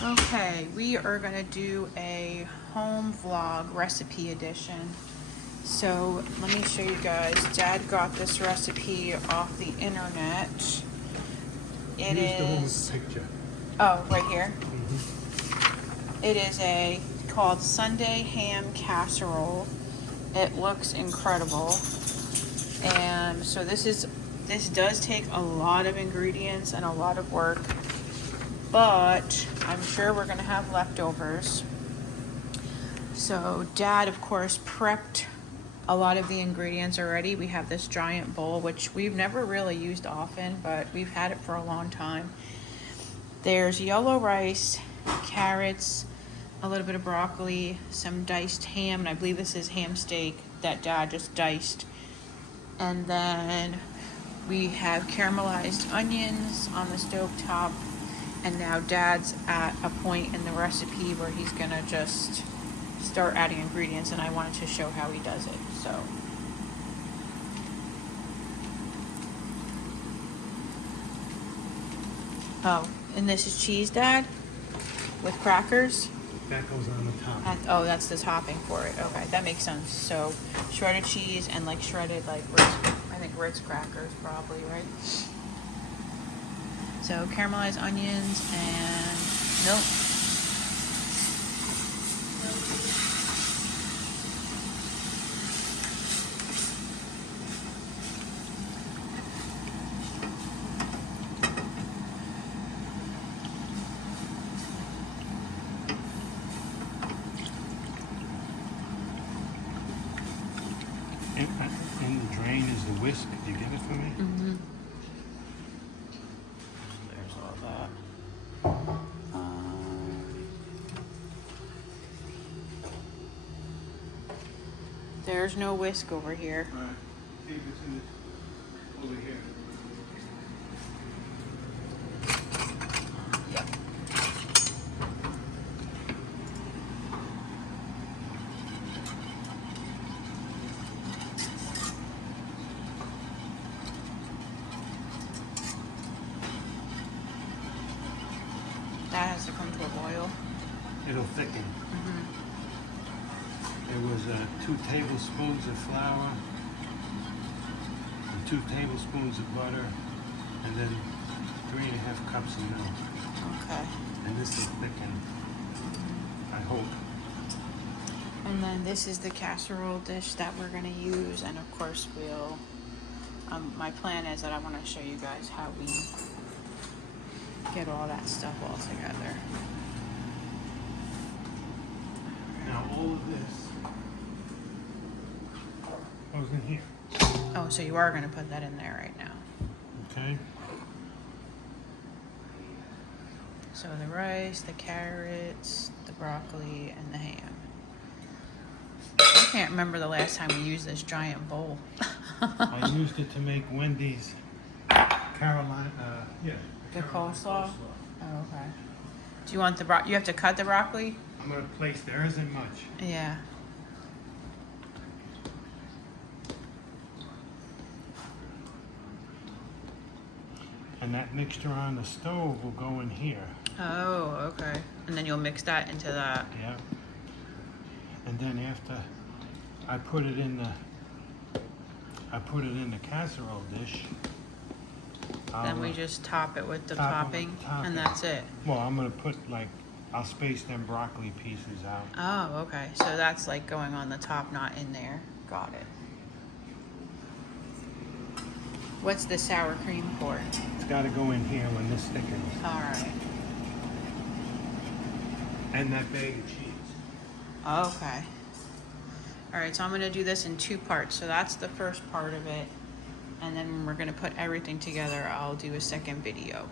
Okay, we are gonna do a home vlog recipe edition. So let me show you guys. Dad got this recipe off the internet. It Use the one with is, the picture. oh, right here. Mm-hmm. It is called Sunday ham casserole. It looks incredible. And so this does take a lot of ingredients and a lot of work, but I'm sure we're gonna have leftovers. So Dad, of course, prepped a lot of the ingredients already. We have this giant bowl, which we've never really used often, but we've had it for a long time. There's yellow rice, carrots, a little bit of broccoli, some diced ham, and I believe this is ham steak that Dad just diced. And then we have caramelized onions on the stove top. And now Dad's at a point in the recipe where he's gonna just start adding ingredients, and I wanted to show how he does it. So oh, and this is cheese, Dad, with crackers. That goes on the top. Oh, that's the topping for it. Okay, that makes sense. So shredded cheese and like shredded I think Ritz crackers probably, right? So caramelized onions and milk. In the drain is the whisk. Did you get it for me? Mm-hmm. There's all that. There's no whisk over here. All right. See if it's in the, over here. That has to come to a boil. It'll thicken. Mm-hmm. There was 2 tablespoons of flour, and 2 tablespoons of butter, and then 3.5 cups of milk. Okay. And this will thicken, I hope. And then this is the casserole dish that we're gonna use, and of course we'll. My plan is that I want to show you guys how we get all that stuff all together. Now all of this goes in here. Oh, so you are gonna put that in there right now. Okay. So the rice, the carrots, the broccoli, and the ham. I can't remember the last time we used this giant bowl. I used it to make Wendy's The coleslaw? Oh, okay. Do you want the you have to cut the broccoli? I'm gonna place, there isn't much. Yeah. And that mixture on the stove will go in here. Oh, okay. And then you'll mix that into that. Yeah. And then after I put it in the casserole dish. Then we just top it with the top topping, top and it. that's it. Well, I'm gonna put I'll space them broccoli pieces out. Oh, okay. So that's like going on the top, not in there. Got it. What's the sour cream for? It's gotta go in here when this thickens. All right. And that bag of cheese. Okay. All right, so I'm gonna do this in 2 parts. So that's the first part of it. And then when we're gonna put everything together, I'll do a second video.